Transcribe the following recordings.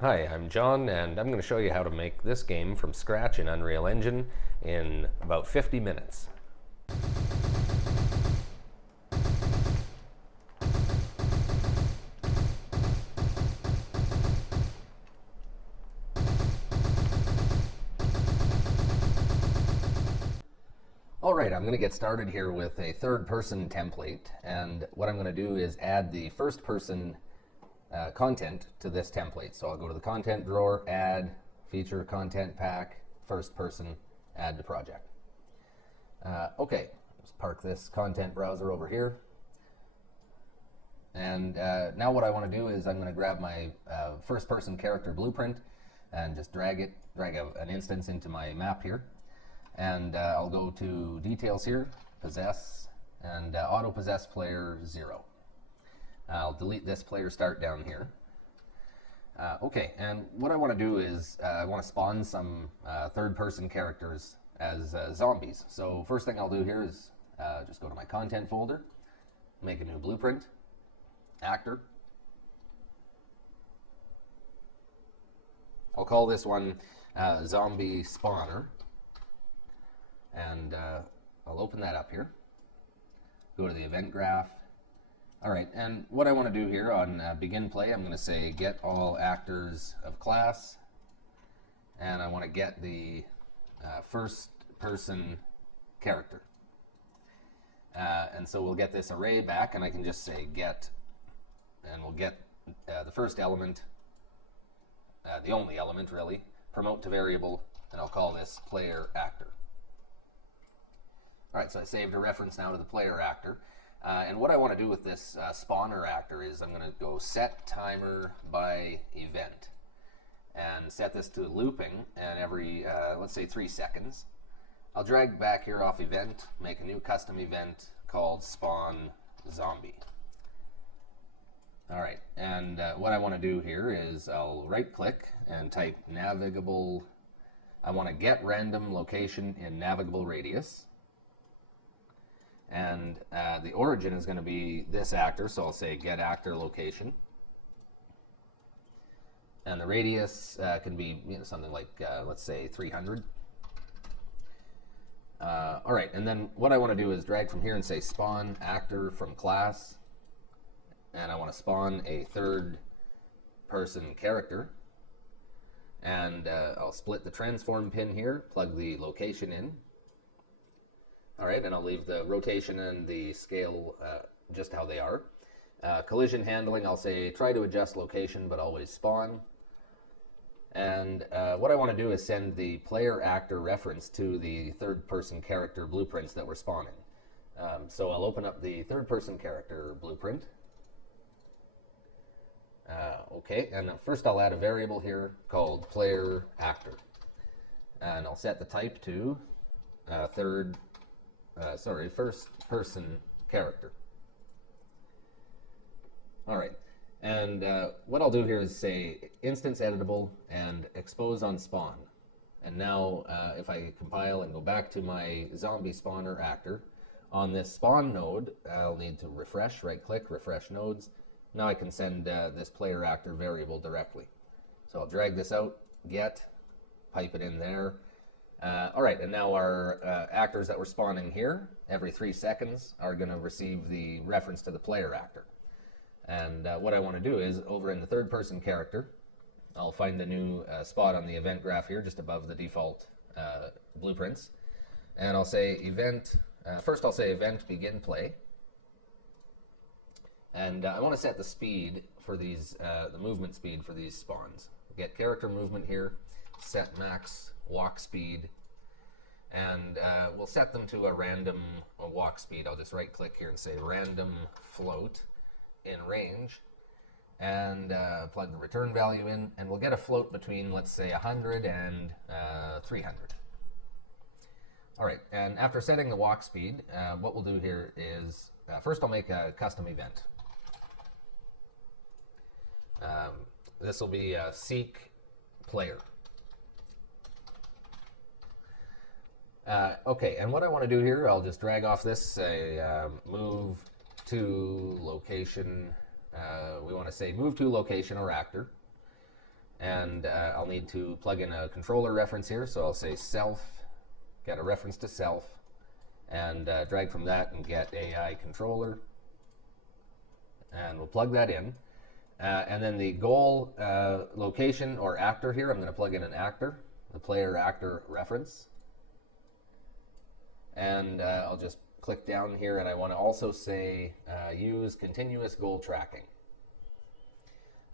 Hi, I'm John, and I'm going to show you how to make this game from scratch in Unreal Engine in about 50 minutes. Alright, I'm going to get started here with a third-person template, and what I'm going to do is add the first-person content to this template. So I'll go to the content drawer, add, feature, content pack, first person, add to project. Okay, let's park this content browser over here. And now what I want to do is I'm going to grab my first person character blueprint and just drag an instance into my map here. And I'll go to details here, possess, and auto possess player 0. I'll delete this player start down here. Okay, and what I want to do is I want to spawn some third-person characters as zombies. So first thing I'll do here is just go to my content folder, make a new blueprint, actor. I'll call this one zombie spawner, and I'll open that up here. Go to the event graph. All right, and what I want to do here on begin play, I'm going to say get all actors of class, and I want to get the first person character. And so we'll get this array back, and I can just say get, and we'll get the first element, the only element really, promote to variable, and I'll call this player actor. All right, so I saved a reference now to the player actor. And what I want to do with this spawner actor is I'm going to go set timer by event and set this to looping, and every, let's say 3 seconds. I'll drag back here off event, make a new custom event called spawn zombie. All right, and what I want to do here is I'll right click and type navigable. I want to get random location in navigable radius. And the origin is going to be this actor, so I'll say get actor location. And the radius can be something like, let's say 300. All right, and then what I want to do is drag from here and say spawn actor from class. And I want to spawn a third person character. And I'll split the transform pin here, plug the location in. All right, and I'll leave the rotation and the scale just how they are. Collision handling, I'll say try to adjust location, but always spawn. And what I want to do is send the player actor reference to the third person character blueprints that we're spawning. So I'll open up the third person character blueprint. Okay, and first I'll add a variable here called player actor. And I'll set the type to first person character. All right, and what I'll do here is say instance editable and expose on spawn. And now if I compile and go back to my zombie spawner actor, on this spawn node, I'll need to refresh, right click, refresh nodes. Now I can send this player actor variable directly. So I'll drag this out, get, pipe it in there. All right, and now our actors that we're spawning here every 3 seconds are going to receive the reference to the player actor. And what I want to do is over in the third person character, I'll find a new spot on the event graph here just above the default blueprints. And I'll say event, first I'll say event begin play. And I want to set the speed for these, the movement speed for these spawns. Get character movement here, set max walk speed, and we'll set them to a random walk speed. I'll just right click here and say random float in range, and plug the return value in, and we'll get a float between, let's say, 100 and 300. All right, and after setting the walk speed, what we'll do here is first I'll make a custom event. This will be seek player. Okay, and what I want to do here, I'll just drag off this, say move to location. We want to say move to location or actor. And I'll need to plug in a controller reference here. So I'll say self, get a reference to self, and drag from that and get AI controller. And we'll plug that in. And then the goal location or actor here, I'm going to plug in an actor, the player actor reference. And I'll just click down here, and I want to also say use continuous goal tracking.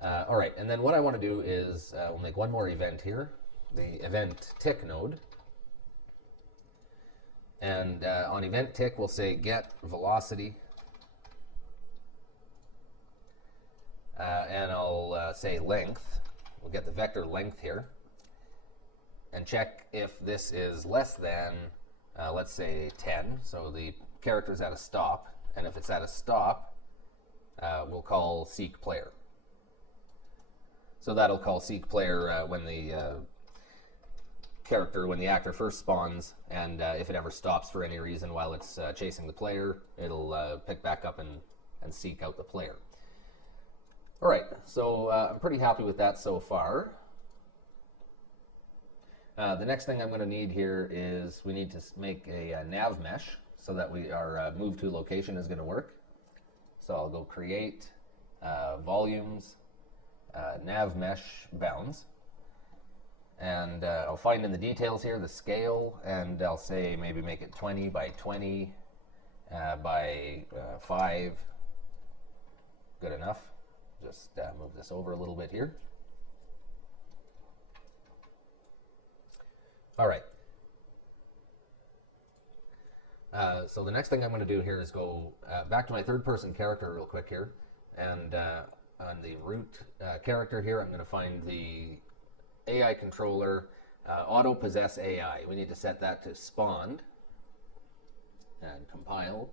All right, and then what I want to do is we'll make one more event here, the event tick node. And on event tick, we'll say get velocity. And I'll say length. We'll get the vector length here. And check if this is less than, let's say, 10. So the character's at a stop. And if it's at a stop, we'll call seek player. So that'll call seek player when the when the actor first spawns, and if it ever stops for any reason while it's chasing the player, it'll pick back up and seek out the player. All right, so I'm pretty happy with that so far. The next thing I'm going to need here is we need to make a nav mesh so that our move to location is going to work. So I'll go create volumes, nav mesh bounds, and I'll find in the details here the scale, and I'll say maybe make it 20 by 20 by 5. Good enough. Just move this over a little bit here. All right. So the next thing I'm going to do here is go back to my third-person character real quick here, and on the root character here, I'm going to find the AI controller, auto possess AI. We need to set that to spawned and compile.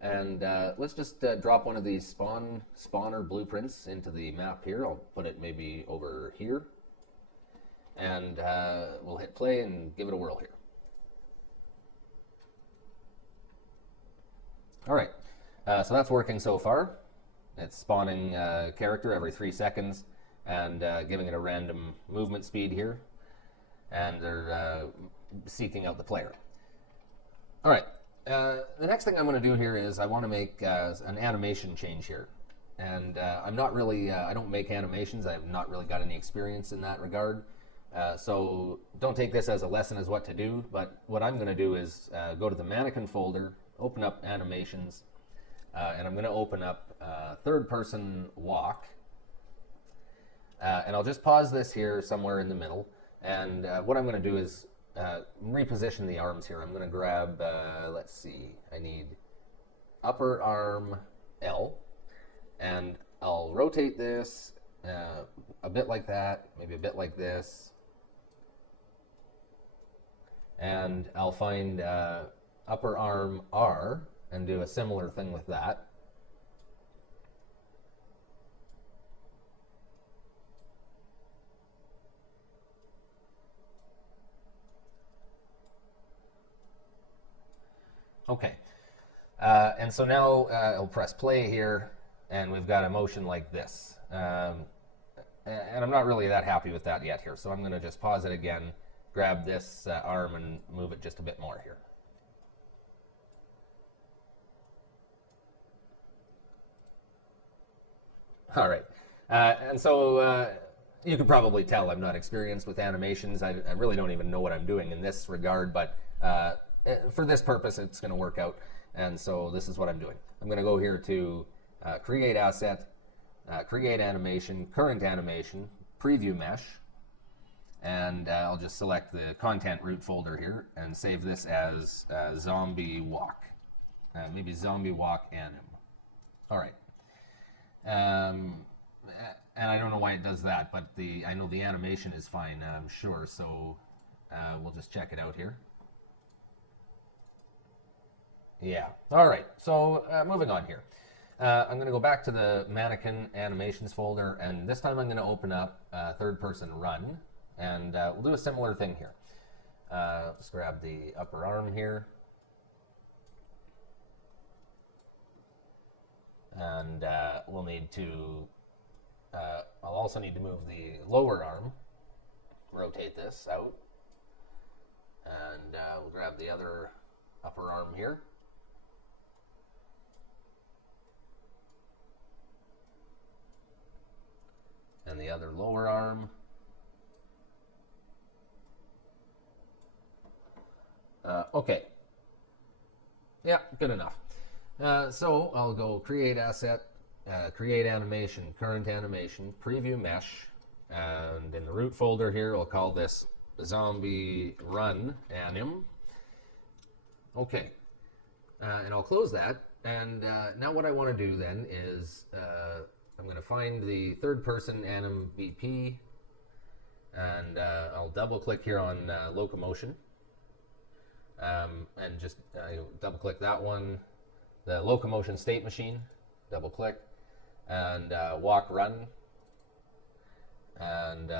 And let's just drop one of these spawner blueprints into the map here. I'll put it maybe over here. And we'll hit play and give it a whirl here. All right, so that's working so far. It's spawning character every 3 seconds and giving it a random movement speed here. And they're seeking out the player. All right. The next thing I'm going to do here is I want to make an animation change here. And I'm not really, I don't make animations. I've not really got any experience in that regard. So don't take this as a lesson as what to do. But what I'm going to do is go to the mannequin folder, open up animations, and I'm going to open up third person walk. And I'll just pause this here somewhere in the middle. And what I'm going to do is reposition the arms here. I'm going to grab, let's see, I need upper arm L, and I'll rotate this a bit like that, maybe a bit like this, and I'll find upper arm R and do a similar thing with that. Okay, and so now I'll press play here, and we've got a motion like this. And I'm not really that happy with that yet here, so I'm going to just pause it again, grab this arm, and move it just a bit more here. All right, and so you can probably tell I'm not experienced with animations. I really don't even know what I'm doing in this regard, but for this purpose, it's going to work out, and so this is what I'm doing. I'm going to go here to create asset, create animation, current animation, preview mesh, and I'll just select the content root folder here and save this as zombie walk, maybe zombie walk anim. All right, and I don't know why it does that, but I know the animation is fine, I'm sure, so we'll just check it out here. Yeah. All right. So moving on here. I'm going to go back to the mannequin animations folder, and this time I'm going to open up third person run, and we'll do a similar thing here. Just grab the upper arm here, and we'll need to I'll also need to move the lower arm, rotate this out, and we'll grab the other upper arm here. And the other lower arm. Okay. Yeah, good enough. So I'll go create asset, create animation, current animation, preview mesh, and in the root folder here, I'll call this zombie run anim. Okay, and I'll close that. And now what I want to do then is I'm going to find the third person anim VP, and I'll double click here on locomotion. And just double click that one, the locomotion state machine, double click, and walk run, and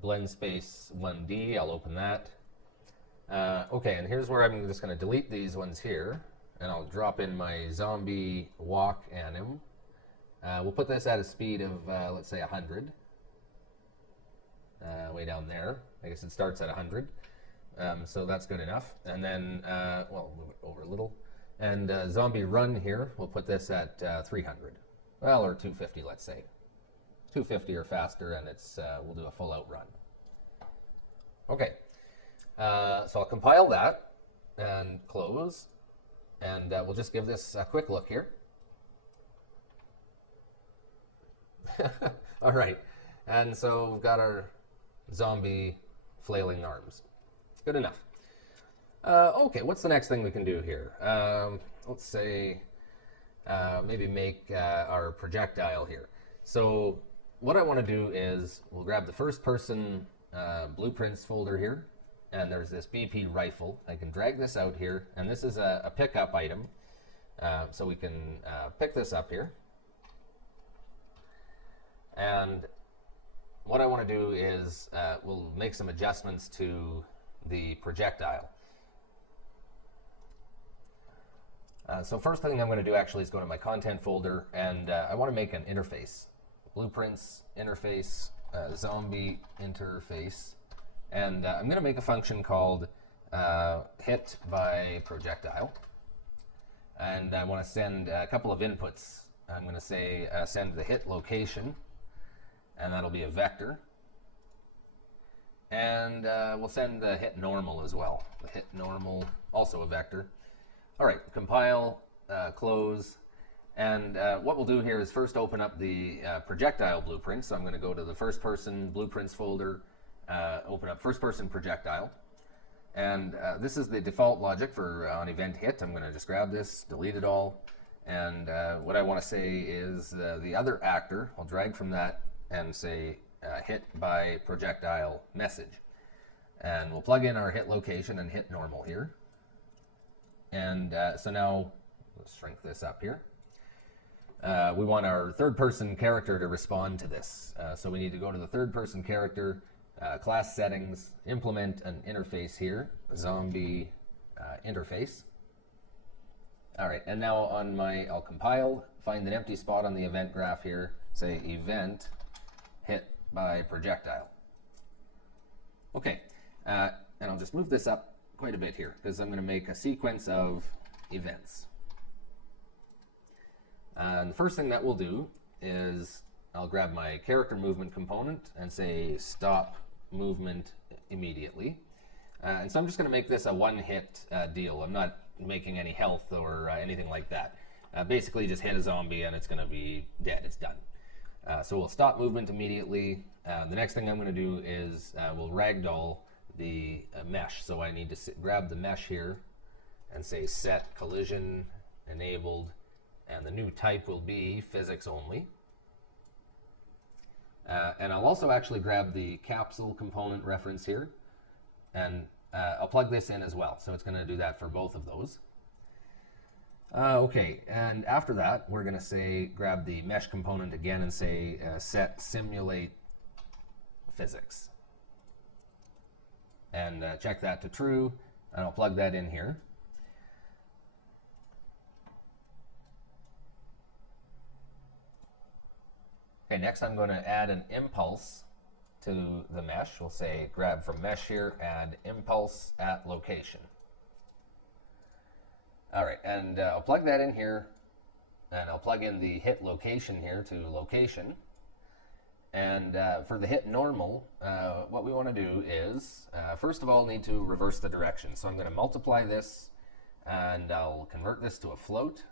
blend space 1D, I'll open that. Okay, and here's where I'm just going to delete these ones here, and I'll drop in my zombie walk anim. We'll put this at a speed of, let's say 100, way down there. I guess it starts at 100. So that's good enough. And then, well, move it over a little. And zombie run here, we'll put this at 300. Well, or 250, let's say. 250 or faster, and it's we'll do a full out run. Okay. So I'll compile that and close. And we'll just give this a quick look here. All right. And so we've got our zombie flailing arms. Good enough. Okay, what's the next thing we can do here? Let's say maybe make our projectile here. So what I want to do is we'll grab the first person blueprints folder here, and there's this BP rifle. I can drag this out here, and this is a pickup item. So we can pick this up here. And what I want to do is we'll make some adjustments to the projectile. So first thing I'm going to do actually is go to my content folder, and I want to make an interface. Blueprints, interface, zombie interface. And I'm going to make a function called hit by projectile. And I want to send a couple of inputs. I'm going to say send the hit location, and that'll be a vector. And we'll send the hit normal as well. The hit normal, also a vector. All right, compile, close. And what we'll do here is first open up the projectile blueprint. So I'm going to go to the first person blueprints folder, open up first person projectile. And this is the default logic for on event hit. I'm going to just grab this, delete it all. And what I want to say is the other actor, I'll drag from that and say hit by projectile message. And we'll plug in our hit location and hit normal here. And so now, let's shrink this up here. We want our third person character to respond to this. So we need to go to the third person character, class settings, implement an interface here, zombie interface. All right, and now on my, I'll compile, find an empty spot on the event graph here, say event hit by projectile. Okay, and I'll just move this up quite a bit here because I'm going to make a sequence of events. And the first thing that we'll do is I'll grab my character movement component and say stop movement immediately. And so I'm just going to make this a one-hit deal. I'm not making any health or anything like that. Basically just hit a zombie and it's going to be dead. It's done. So we'll stop movement immediately. The next thing I'm going to do is we'll ragdoll the mesh. So I need to grab the mesh here and say set collision enabled, and the new type will be physics only. And I'll also actually grab the capsule component reference here, and I'll plug this in as well. So it's going to do that for both of those. Okay, and after that, we're going to say grab the mesh component again and say set simulate physics. And check that to true, and I'll plug that in here. Okay, next I'm going to add an impulse to the mesh. We'll say grab from mesh here, add impulse at location. All right, and I'll plug that in here, and I'll plug in the hit location here to location. And for the hit normal, what we want to do is, first of all, need to reverse the direction. So I'm going to multiply this, and I'll convert this to a float,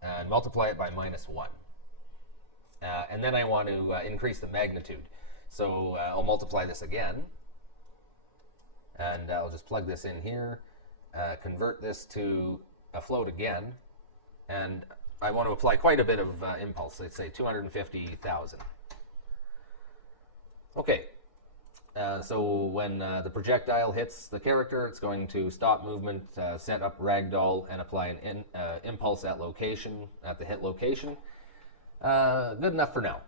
and multiply it by -1. And then I want to increase the magnitude. So I'll multiply this again, and I'll just plug this in here, convert this to a float again, and I want to apply quite a bit of impulse. Let's say 250,000. Okay, so when the projectile hits the character, it's going to stop movement, set up ragdoll, and apply an impulse at location, at the hit location. Good enough for now.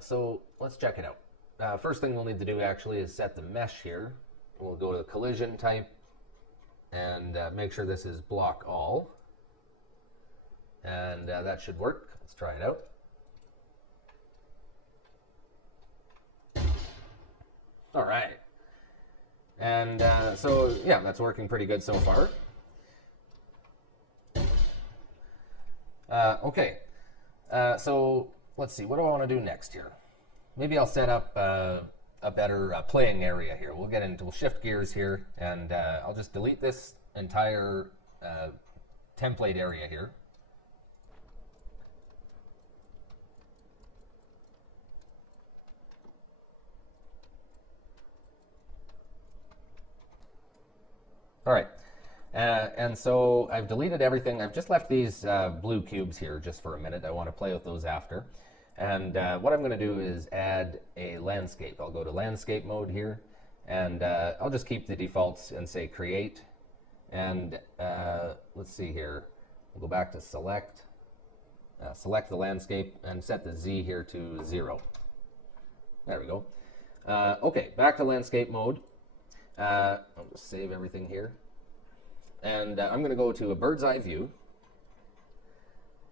So let's check it out. First thing we'll need to do actually is set the mesh here. We'll go to the collision type and make sure this is block all. And that should work. Let's try it out. All right. And so, yeah, that's working pretty good so far. Okay. So let's see, what do I want to do next here? Maybe I'll set up a better playing area here. We'll shift gears here, and I'll just delete this entire template area here. All right, and so I've deleted everything. I've just left these blue cubes here just for a minute. I want to play with those after. And what I'm going to do is add a landscape. I'll go to landscape mode here, and I'll just keep the defaults and say create. And let's see here. We'll go back to select, select the landscape, and set the Z here to 0. There we go. Okay, back to landscape mode. I'll just save everything here. And I'm going to go to a bird's eye view,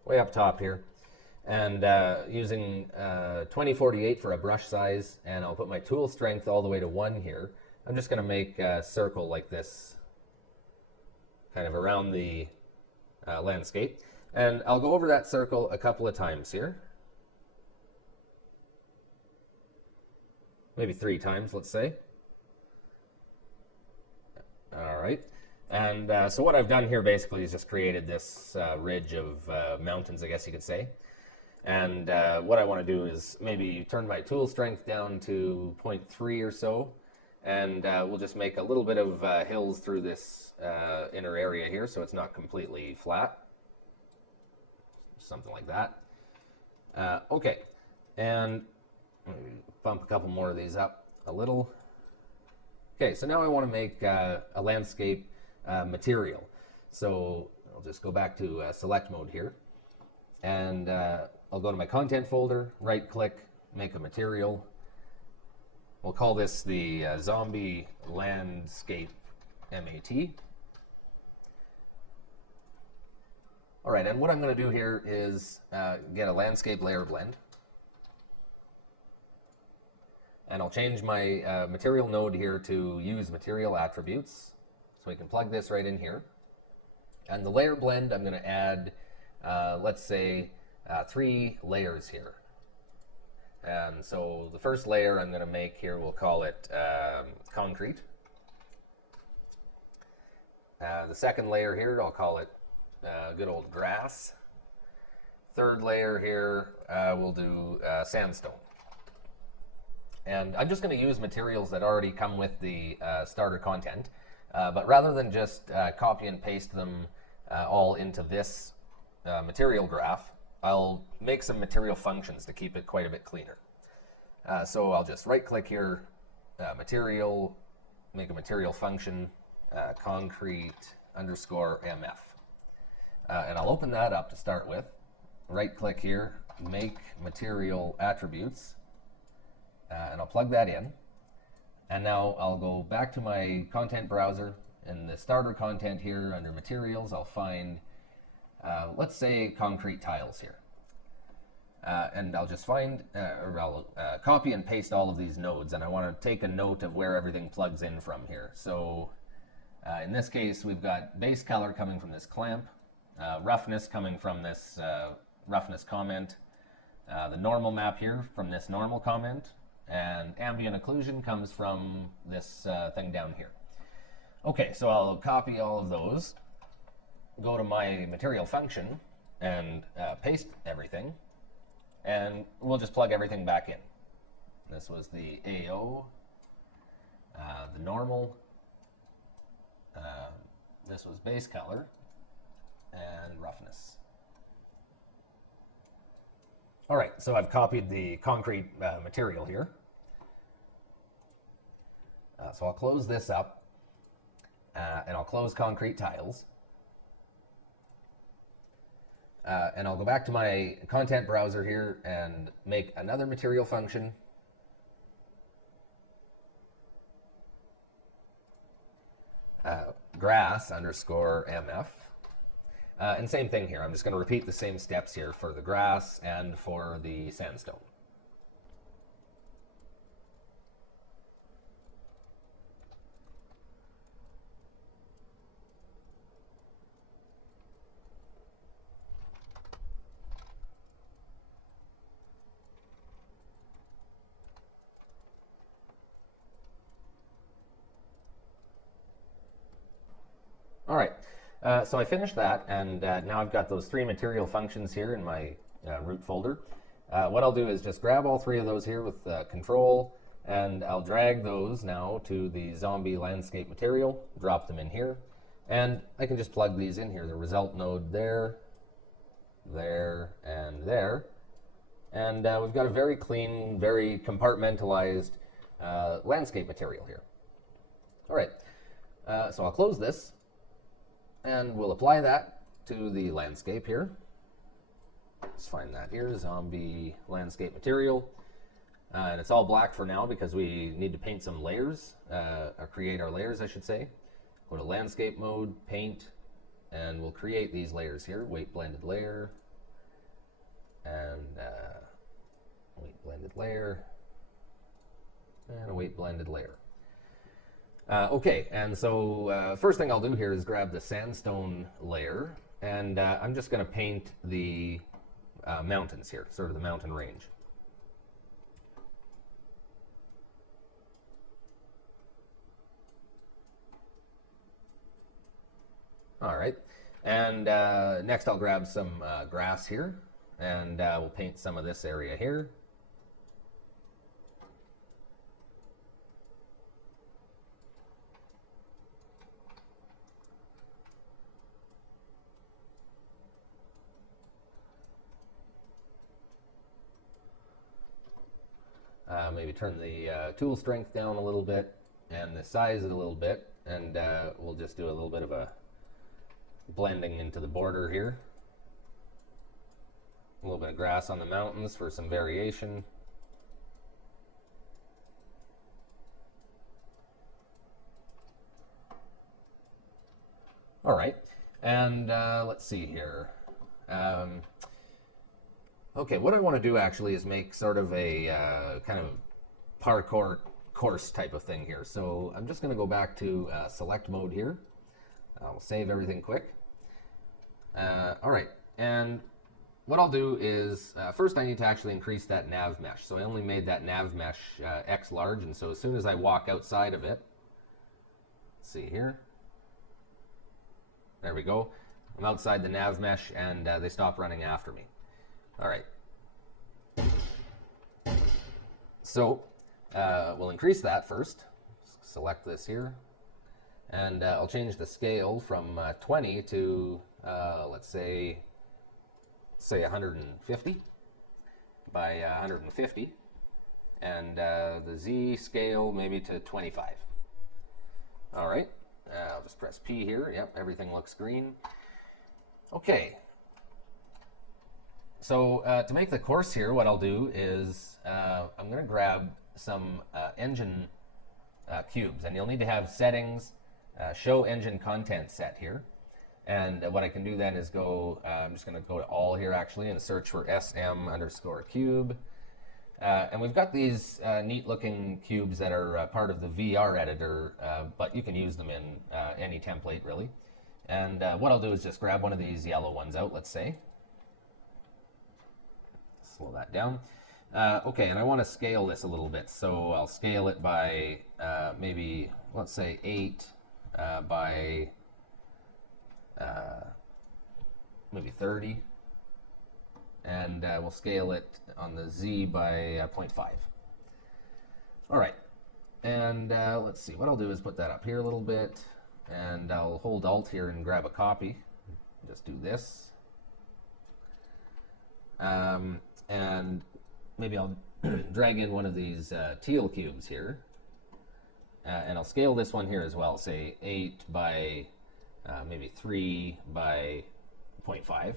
way up top here, and using 2048 for a brush size, and I'll put my tool strength all the way to 1 here. I'm just going to make a circle like this, kind of around the landscape. And I'll go over that circle a couple of times here. Maybe 3 times, let's say. All right, and so what I've done here basically is just created this ridge of mountains, I guess you could say. And what I want to do is maybe turn my tool strength down to 0.3 or so, and we'll just make a little bit of hills through this inner area here, so it's not completely flat. Something like that. Okay, and bump a couple more of these up a little. Okay, so now I want to make a landscape material. So I'll just go back to select mode here, and I'll go to my content folder, right click, make a material. We'll call this the zombie landscape MAT. All right, and what I'm going to do here is get a landscape layer blend. And I'll change my material node here to use material attributes. So we can plug this right in here. And the layer blend, I'm going to add, let's say, 3 layers here. And so the first layer I'm going to make here, we'll call it concrete. The second layer here, I'll call it good old grass. Third layer here, we'll do sandstone. And I'm just going to use materials that already come with the starter content, but rather than just copy and paste them all into this material graph, I'll make some material functions to keep it quite a bit cleaner. So I'll just right click here, material, make a material function, concrete underscore MF. And I'll open that up to start with, right click here, make material attributes. And I'll plug that in. And now I'll go back to my content browser. In the starter content here under materials, I'll find, let's say, concrete tiles here. And I'll just find, or I'll copy and paste all of these nodes, and I want to take a note of where everything plugs in from here. So in this case, we've got base color coming from this clamp, roughness coming from this roughness comment, the normal map here from this normal comment, and ambient occlusion comes from this thing down here. Okay, so I'll copy all of those, go to my material function, and paste everything. And we'll just plug everything back in. This was the AO, the normal, this was base color, and roughness. All right, so I've copied the concrete material here. So I'll close this up, and I'll close concrete tiles. And I'll go back to my content browser here and make another material function. Grass underscore MF. And same thing here. I'm just going to repeat the same steps here for the grass and for the sandstone. All right, so I finished that, and now I've got those three material functions here in my root folder. What I'll do is just grab all three of those here with Control, and I'll drag those now to the zombie landscape material, drop them in here, and I can just plug these in here. The result node there, there, and there. And we've got a very clean, very compartmentalized landscape material here. All right, so I'll close this. And we'll apply that to the landscape here. Let's find that here, zombie landscape material. And it's all black for now because we need to paint some layers, or create our layers, I should say. Go to landscape mode, paint, and we'll create these layers here. Weight blended layer, and weight blended layer, and a weight blended layer. Okay, and so first thing I'll do here is grab the sandstone layer, and I'm just going to paint the mountains here, sort of the mountain range. All right, and next I'll grab some grass here, and we'll paint some of this area here. Maybe turn the tool strength down a little bit and the size a little bit, and we'll just do a little bit of a blending into the border here. A little bit of grass on the mountains for some variation. All right, and let's see here. Okay, what I want to do actually is make sort of a kind of parkour course type of thing here. So I'm just going to go back to select mode here. I'll save everything quick. All right, and what I'll do is first I need to actually increase that nav mesh. So I only made that nav mesh X large, and so as soon as I walk outside of it, let's see here. There we go. I'm outside the nav mesh, and they stop running after me. All right. So we'll increase that first. Select this here. And I'll change the scale from 20 to, let's say 150 by 150. And the Z scale maybe to 25. All right. I'll just press P here. Yep, everything looks green. Okay. So to make the course here, what I'll do is I'm going to grab some engine cubes, and you'll need to have settings, show engine content set here. And what I can do then is go, I'm just going to go to all here actually and search for SM_cube. And we've got these neat looking cubes that are part of the VR editor, but you can use them in any template really. And what I'll do is just grab one of these yellow ones out, let's say. Slow that down. Okay, and I want to scale this a little bit, so I'll scale it by maybe, let's say 8 by maybe 30. And we'll scale it on the Z by 0.5. All right, and let's see, what I'll do is put that up here a little bit, and I'll hold Alt here and grab a copy. Just do this. And maybe I'll drag in one of these teal cubes here. And I'll scale this one here as well, say 8 by maybe 3 by 0.5.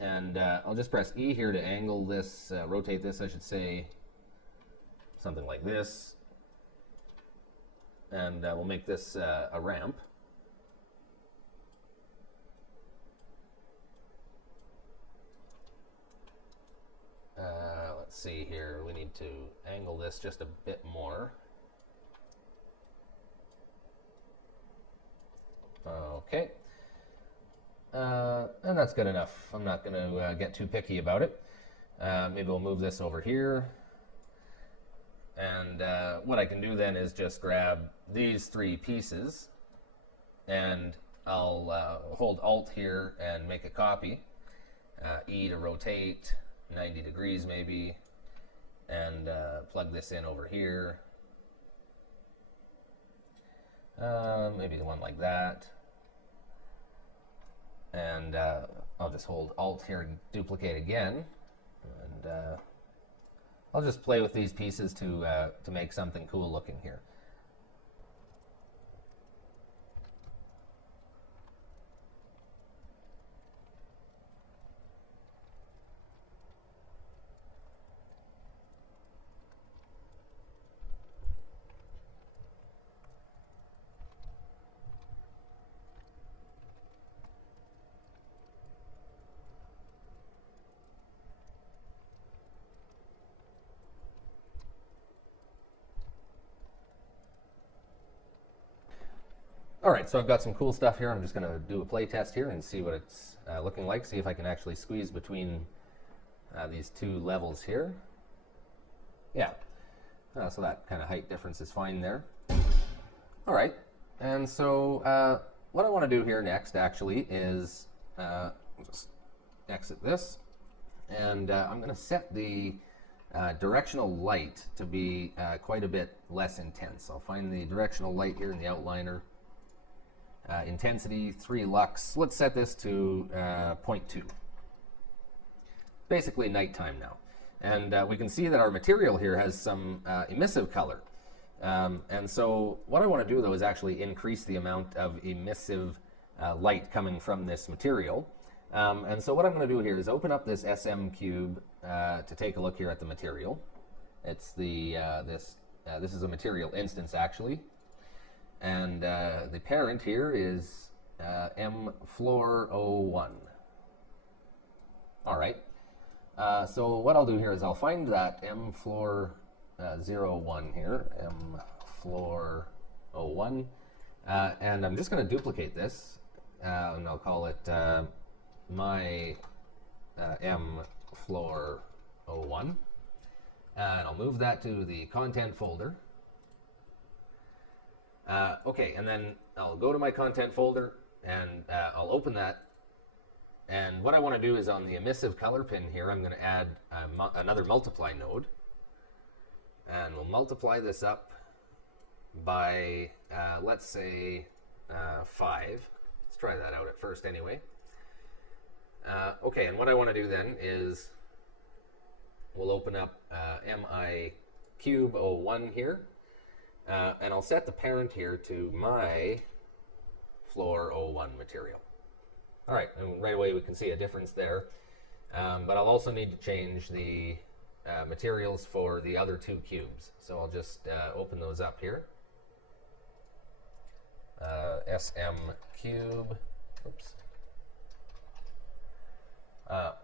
And I'll just press E here to angle this, rotate this, I should say, something like this. And we'll make this a ramp. Let's see here, we need to angle this just a bit more. Okay. And that's good enough. I'm not going to get too picky about it. Maybe we'll move this over here. And what I can do then is just grab these 3 pieces, and I'll hold Alt here and make a copy. E to rotate 90 degrees maybe, and plug this in over here. Maybe one like that. And I'll just hold Alt here and duplicate again. And I'll just play with these pieces to make something cool looking here. All right, so I've got some cool stuff here. I'm just going to do a play test here and see what it's looking like, see if I can actually squeeze between these 2 levels here. Yeah, so that kind of height difference is fine there. All right, and so what I want to do here next actually is just exit this, and I'm going to set the directional light to be quite a bit less intense. I'll find the directional light here in the outliner. Intensity 3 lux. Let's set this to 0.2. Basically nighttime now. And we can see that our material here has some emissive color. And so what I want to do though is actually increase the amount of emissive light coming from this material. And so what I'm going to do here is open up this SM cube to take a look here at the material. It's the this is a material instance actually. And the parent here is mFloor01. All right. So what I'll do here is I'll find that mFloor01 here, mFloor01, and I'm just going to duplicate this, and I'll call it my mFloor01, and I'll move that to the content folder. Okay, and then I'll go to my content folder, and I'll open that. And what I want to do is on the emissive color pin here, I'm going to add another multiply node. And we'll multiply this up by, let's say, 5. Let's try that out at first anyway. Okay, and what I want to do then is we'll open up mi cube 01 here. And I'll set the parent here to my floor 01 material. All right, and right away we can see a difference there. But I'll also need to change the materials for the other 2 cubes. So I'll just open those up here. SM cube Oops.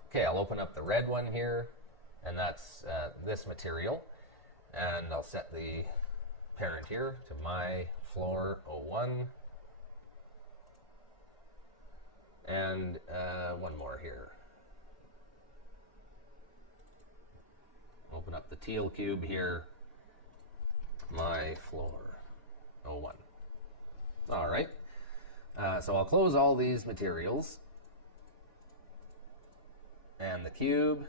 Okay, I'll open up the red one here, and that's this material. And I'll set the parent here to my floor 01. And one more here. Open up the teal cube here, my floor 01. All right. So I'll close all these materials and the cube,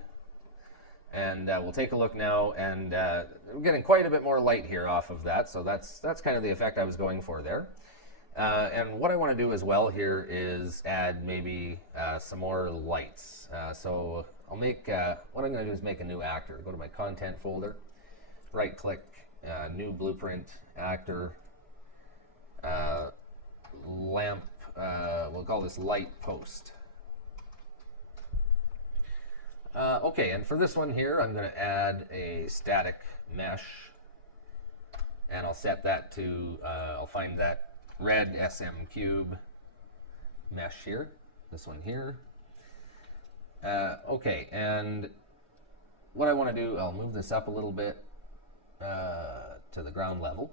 and we'll take a look now, and we're getting quite a bit more light here off of that, so that's kind of the effect I was going for there. And what I want to do as well here is add maybe some more lights. So I'll make, what I'm going to do is make a new actor. Go to my content folder, right click, new blueprint, actor, lamp, we'll call this light post. Okay, and for this one here, I'm going to add a static mesh, and I'll set that to, I'll find that red SM cube mesh here, this one here. Okay, and what I want to do, I'll move this up a little bit to the ground level,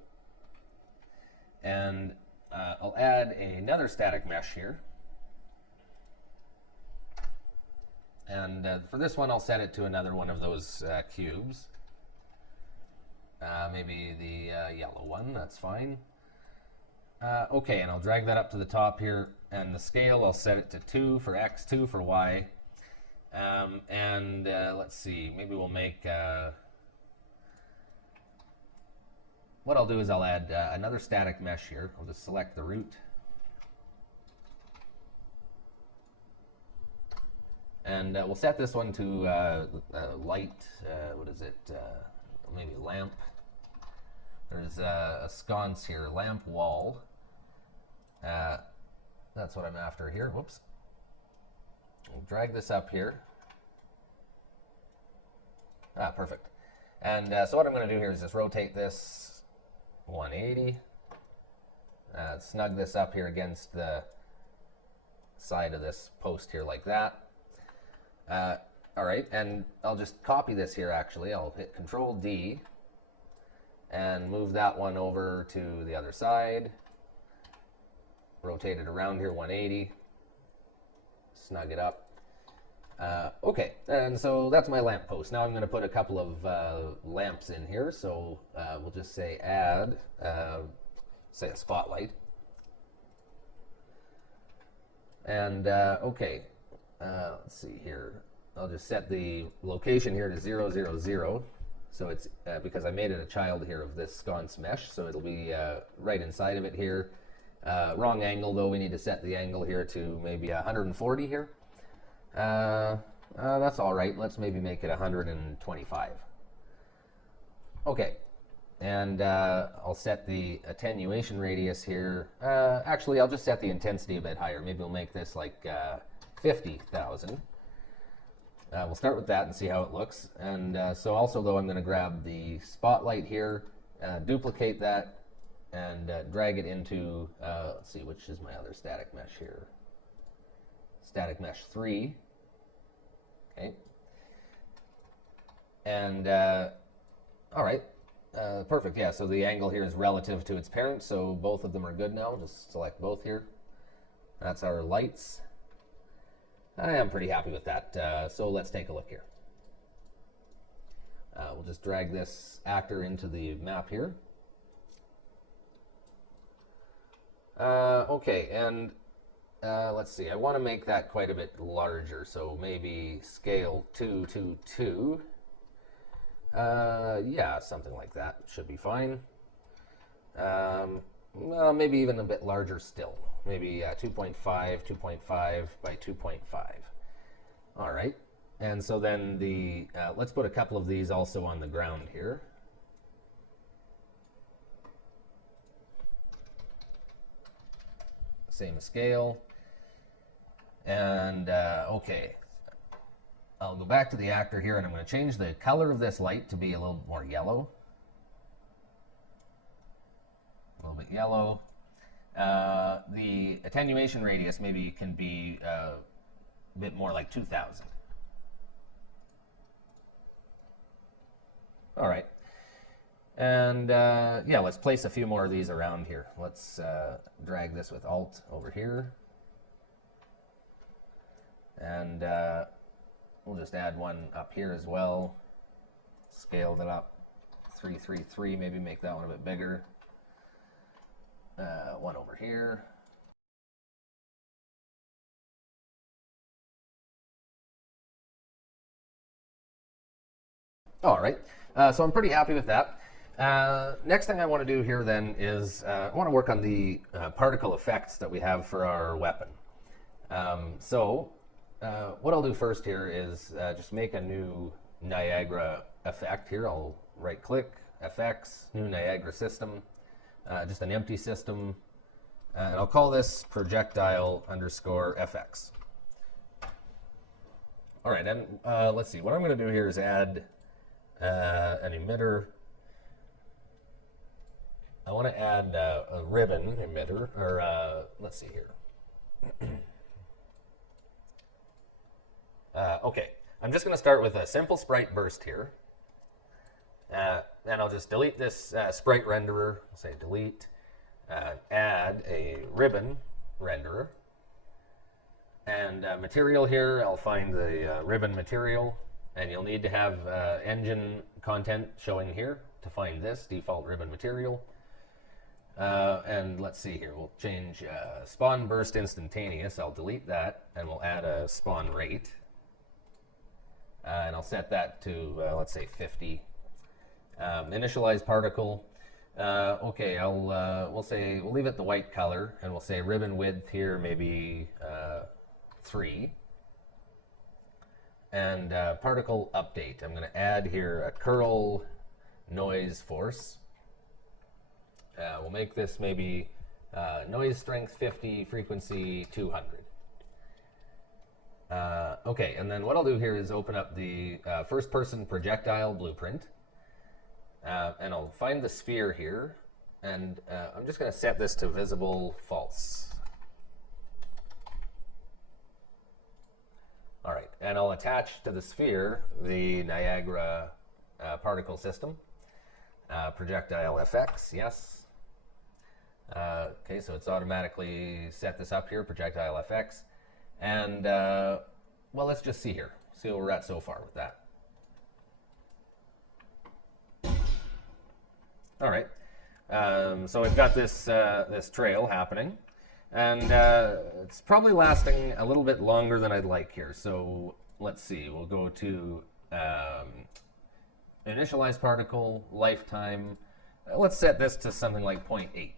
and I'll add another static mesh here. And for this one, I'll set it to another one of those cubes. Maybe the yellow one, that's fine. Okay, and I'll drag that up to the top here, and the scale, I'll set it to 2 for X, 2 for Y. And let's see, maybe we'll make, what I'll do is I'll add another static mesh here. I'll just select the root. And we'll set this one to light, what is it, maybe lamp. There's a sconce here, lamp wall. That's what I'm after here, whoops. We'll drag this up here. Perfect. And so what I'm going to do here is just rotate this 180. Snug this up here against the side of this post here like that. All right, and I'll just copy this here actually. I'll hit Control D and move that one over to the other side. Rotate it around here 180. Snug it up. Okay, and so that's my lamp post. Now I'm going to put a couple of lamps in here. So we'll just say add, say a spotlight. And okay, let's see here. I'll just set the location here to 0, 0, 0. So it's because I made it a child here of this sconce mesh, so it'll be right inside of it here. Wrong angle though, we need to set the angle here to maybe 140 here. That's all right. Let's maybe make it 125. Okay, and I'll set the attenuation radius here. Actually, I'll just set the intensity a bit higher. Maybe we'll make this like 50,000. We'll start with that and see how it looks. And so also though, I'm going to grab the spotlight here, duplicate that, and drag it into, let's see, which is my other static mesh here. Static mesh 3. Okay. And, all right, perfect. Yeah, so the angle here is relative to its parent, so both of them are good now. Just select both here. That's our lights. I am pretty happy with that, so let's take a look here. We'll just drag this actor into the map here. Okay, and let's see, I want to make that quite a bit larger, so maybe scale 2, 2, 2. Yeah, something like that should be fine. Well, maybe even a bit larger still. Maybe 2.5, 2.5 by 2.5. All right. And so then the, let's put a couple of these also on the ground here. Same scale. And, okay. I'll go back to the actor here, and I'm going to change the color of this light to be a little more yellow. A little bit yellow. The attenuation radius maybe can be a bit more like 2000. All right. And yeah, let's place a few more of these around here. Let's drag this with Alt over here. And we'll just add one up here as well. Scale that up. 333, maybe make that one a bit bigger. One over here. All right, so I'm pretty happy with that. Next thing I want to do here then is I want to work on the particle effects that we have for our weapon. What I'll do first here is just make a new Niagara effect here. I'll right click, Effects, New Niagara System, just an empty system, and I'll call this projectile underscore FX. All right, and let's see, what I'm going to do here is add an emitter. I want to add a ribbon emitter, or let's see here. Okay, I'm just going to start with a simple sprite burst here. And I'll just delete this sprite renderer. I'll say delete, add a ribbon renderer. And material here, I'll find the ribbon material. And you'll need to have engine content showing here to find this default ribbon material. And let's see here, we'll change spawn burst instantaneous. I'll delete that and we'll add a spawn rate. And I'll set that to, let's say 50. Initialize particle. Okay, we'll leave it the white color and we'll say ribbon width here, maybe 3. And particle update. I'm going to add here a curl noise force. We'll make this maybe noise strength 50, frequency 200. Okay, and then what I'll do here is open up the first person projectile blueprint. And I'll find the sphere here. And I'm just going to set this to visible false. All right, and I'll attach to the sphere the Niagara particle system. Projectile FX, yes. Okay, so it's automatically set this up here, projectile FX. And, well, let's just see here. See where we're at so far with that. All right, so we've got this, this trail happening. And it's probably lasting a little bit longer than I'd like here. So let's see, we'll go to initialize particle, lifetime. Let's set this to something like 0.8.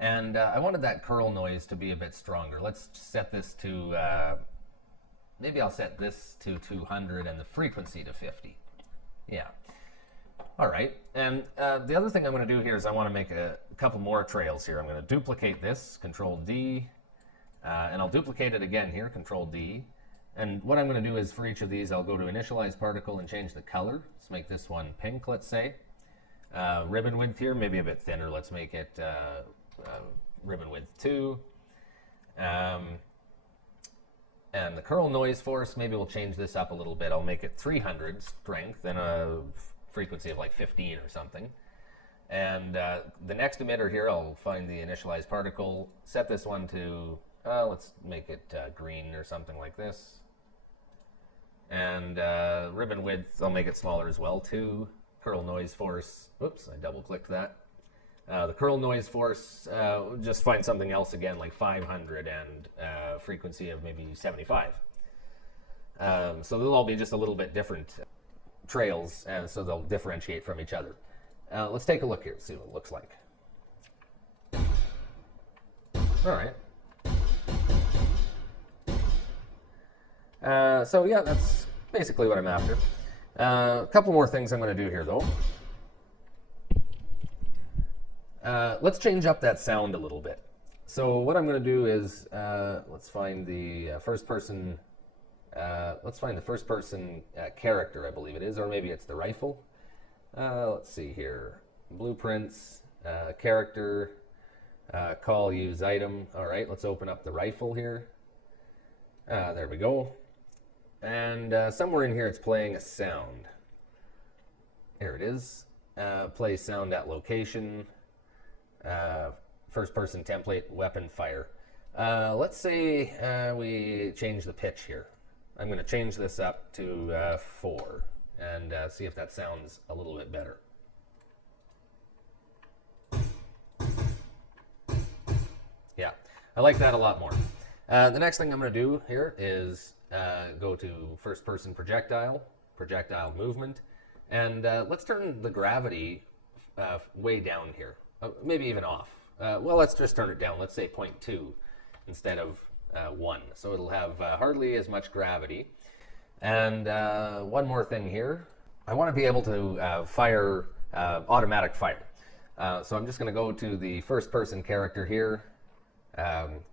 And I wanted that curl noise to be a bit stronger. Let's set this to, maybe I'll set this to 200 and the frequency to 50. Yeah. All right, and the other thing I'm going to do here is I want to make a couple more trails here. I'm going to duplicate this, Control D, and I'll duplicate it again here, Control D. And what I'm going to do is for each of these, I'll go to initialize particle and change the color. Let's make this one pink, let's say. Ribbon width here, maybe a bit thinner. Let's make it ribbon width 2. And the curl noise force, maybe we'll change this up a little bit. I'll make it 300 strength and a frequency of like 15 or something. And the next emitter here, I'll find the initialized particle, set this one to, let's make it green or something like this. And ribbon width, I'll make it smaller as well, 2. Curl noise force, oops, I double clicked that. The curl noise force, just find something else again, like 500 and frequency of maybe 75. So they'll all be just a little bit different trails, and so they'll differentiate from each other. Let's take a look here, see what it looks like. All right. So yeah, that's basically what I'm after. A couple more things I'm going to do here, though. Let's change up that sound a little bit. So what I'm going to do is let's find the first person. Let's find the first person character, I believe it is, or maybe it's the rifle. Let's see here. Blueprints, character. Call use item. All right, let's open up the rifle here. There we go. And somewhere in here it's playing a sound. Here it is. Play sound at location. First person template, weapon fire. Let's say we change the pitch here. I'm going to change this up to 4 and see if that sounds a little bit better. Yeah, I like that a lot more. The next thing I'm going to do here is go to first person projectile movement, and let's turn the gravity way down here, maybe even off. Well, let's just turn it down. Let's say 0.2 instead of 1. So it'll have hardly as much gravity. And one more thing here. I want to be able to fire automatic fire. So I'm just going to go to the first person character here,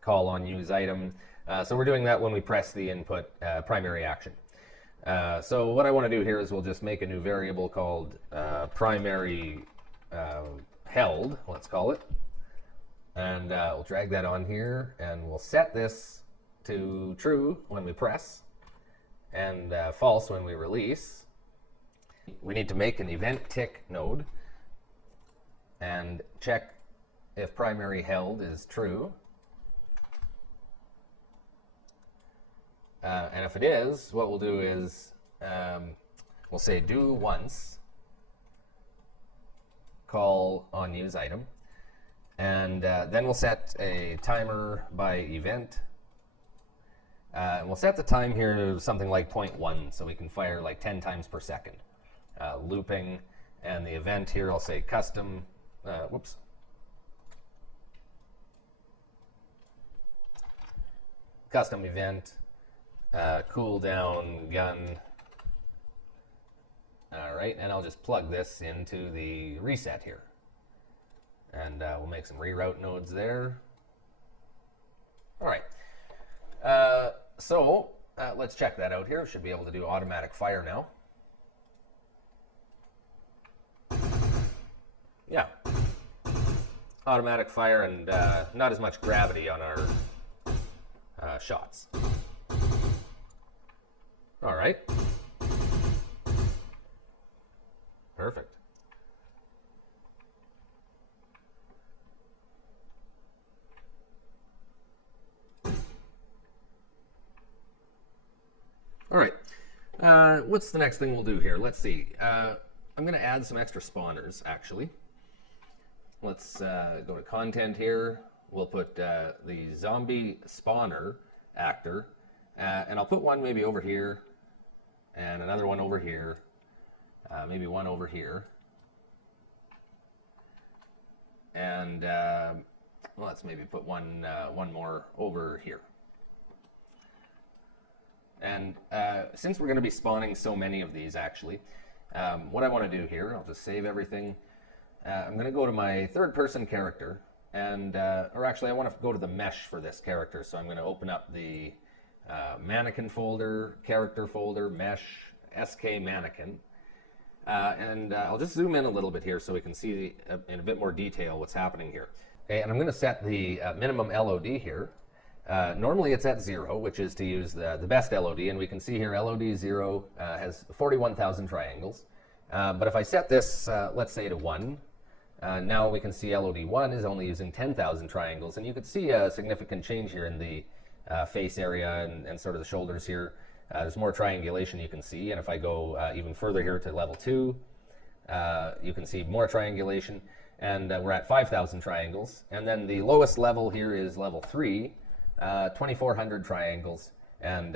call on use item. So we're doing that when we press the input primary action. So what I want to do here is we'll just make a new variable called primary held, let's call it. And we'll drag that on here, and we'll set this to true when we press, and false when we release. We need to make an event tick node, and check if primary held is true. And if it is, what we'll do is we'll say do once, call on use item. And then we'll set a timer by event. And we'll set the time here to something like 0.1 so we can fire like 10 times per second. Looping, and the event here I'll say custom, custom event, cooldown gun. All right, and I'll just plug this into the reset here. And we'll make some reroute nodes there. All right. So let's check that out here. Should be able to do automatic fire now. Yeah. Automatic fire, and not as much gravity on our shots. All right. Perfect. All right, what's the next thing we'll do here? Let's see. I'm going to add some extra spawners, actually. Let's go to content here. We'll put the zombie spawner actor, and I'll put one maybe over here, and another one over here, maybe one over here. And well, let's maybe put one more over here. And since we're going to be spawning so many of these, actually, what I want to do here, I'll just save everything. I'm going to go to my third-person character, and or actually, I want to go to the mesh for this character. So I'm going to open up the mannequin folder, character folder, mesh, SK mannequin, and I'll just zoom in a little bit here so we can see in a bit more detail what's happening here. Okay, and I'm going to set the minimum LOD here. Normally it's at 0, which is to use the best LOD, and we can see here LOD 0 has 41,000 triangles. But if I set this, let's say to 1, now we can see LOD 1 is only using 10,000 triangles, and you can see a significant change here in the face area and sort of the shoulders here. There's more triangulation you can see, and if I go even further here to level 2, you can see more triangulation, and we're at 5,000 triangles. And then the lowest level here is level 3. 2,400 triangles, and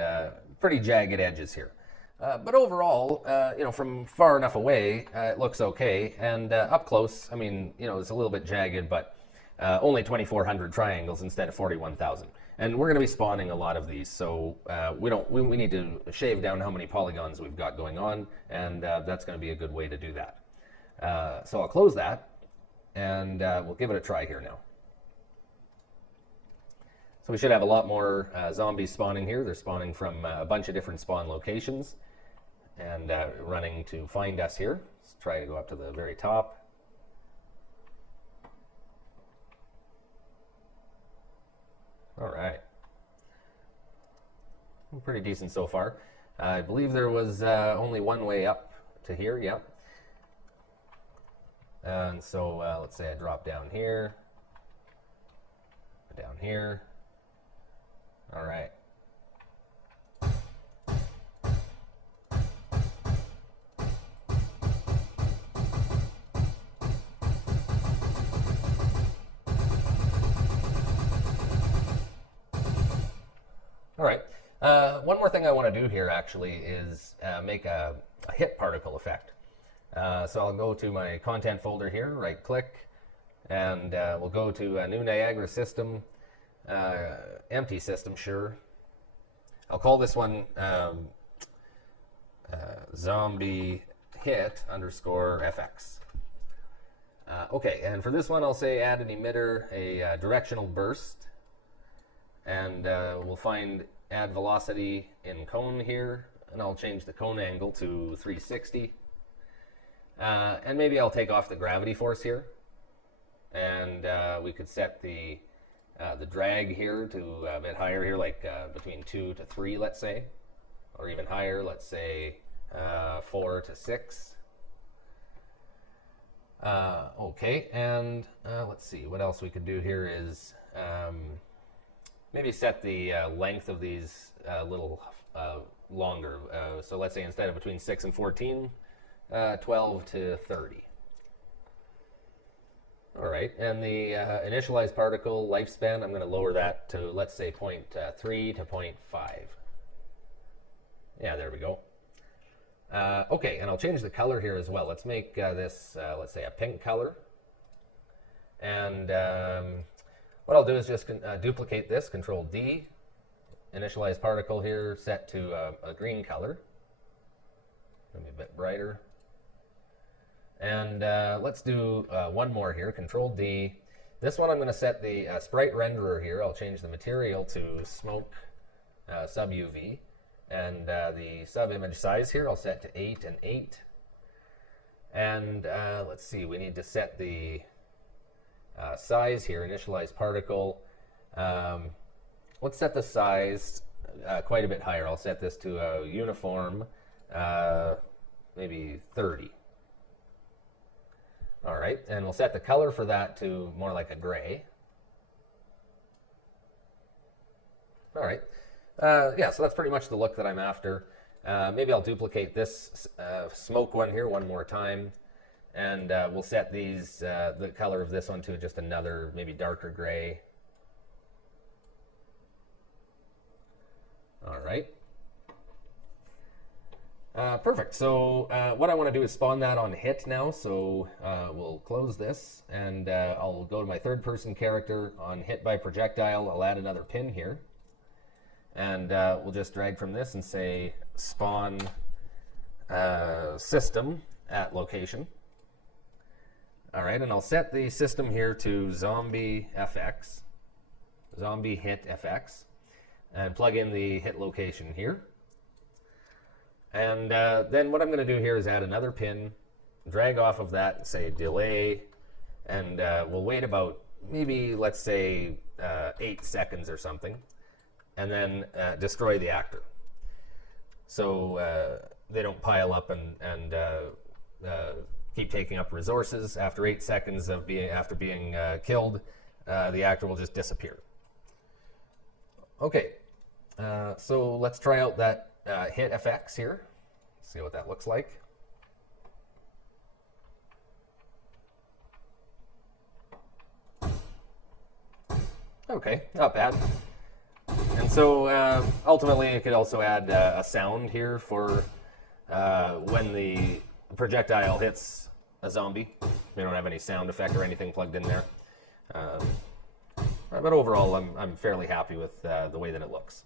pretty jagged edges here. But overall, from far enough away, it looks okay. And up close, I mean, it's a little bit jagged, but only 2,400 triangles instead of 41,000. And we're going to be spawning a lot of these, so we need to shave down how many polygons we've got going on, and that's going to be a good way to do that. So I'll close that, and we'll give it a try here now. So we should have a lot more zombies spawning here. They're spawning from a bunch of different spawn locations and running to find us here. Let's try to go up to the very top. All right. Pretty decent so far. I believe there was only one way up to here, yep. And so let's say I drop down here, down here. All right. All right. One more thing I want to do here actually is make a hit particle effect. So I'll go to my content folder here, right click, and we'll go to a new Niagara system, empty system, sure. I'll call this one zombie hit underscore FX. Okay, and for this one I'll say add an emitter, a directional burst, and we'll find add velocity in cone here, and I'll change the cone angle to 360. And maybe I'll take off the gravity force here, and we could set the drag here to a bit higher here, like between 2 to 3, let's say, or even higher, let's say 4 to 6. Okay, and let's see, what else we could do here is maybe set the length of these a little longer. So let's say instead of between 6 and 14, 12 to 30. All right, and the initialized particle lifespan, I'm going to lower that to, let's say, 0.3 to 0.5. Yeah, there we go. Okay, and I'll change the color here as well. Let's make this, let's say, a pink color. And what I'll do is just duplicate this, Control D, initialize particle here, set to a green color. Maybe a bit brighter. And let's do one more here, Control D. This one I'm going to set the sprite renderer here. I'll change the material to smoke sub UV. And the sub image size here I'll set to 8 and 8. And let's see, we need to set the size here, initialize particle. Let's set the size quite a bit higher. I'll set this to a uniform, maybe 30. All right, and we'll set the color for that to more like a gray. All right, yeah, so that's pretty much the look that I'm after. Maybe I'll duplicate this smoke one here one more time, and we'll set these, the color of this one to just another maybe darker gray. All right. Perfect. So what I want to do is spawn that on hit now. So we'll close this, and I'll go to my third person character on hit by projectile. I'll add another pin here, and we'll just drag from this and say spawn system at location. All right, and I'll set the system here to zombie FX, zombie hit FX, and plug in the hit location here. And then what I'm going to do here is add another pin, drag off of that, and say delay, and we'll wait about maybe, let's say, 8 seconds or something, and then destroy the actor. So they don't pile up and keep taking up resources. After 8 seconds of being killed, the actor will just disappear. Okay, so let's try out that hit FX here. See what that looks like. Okay, not bad. And so ultimately you could also add a sound here for when the projectile hits a zombie. We don't have any sound effect or anything plugged in there. But overall I'm fairly happy with the way that it looks.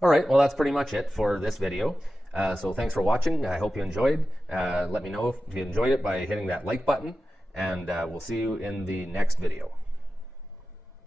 All right, well, that's pretty much it for this video. So thanks for watching. I hope you enjoyed. Let me know if you enjoyed it by hitting that like button, and we'll see you in the next video.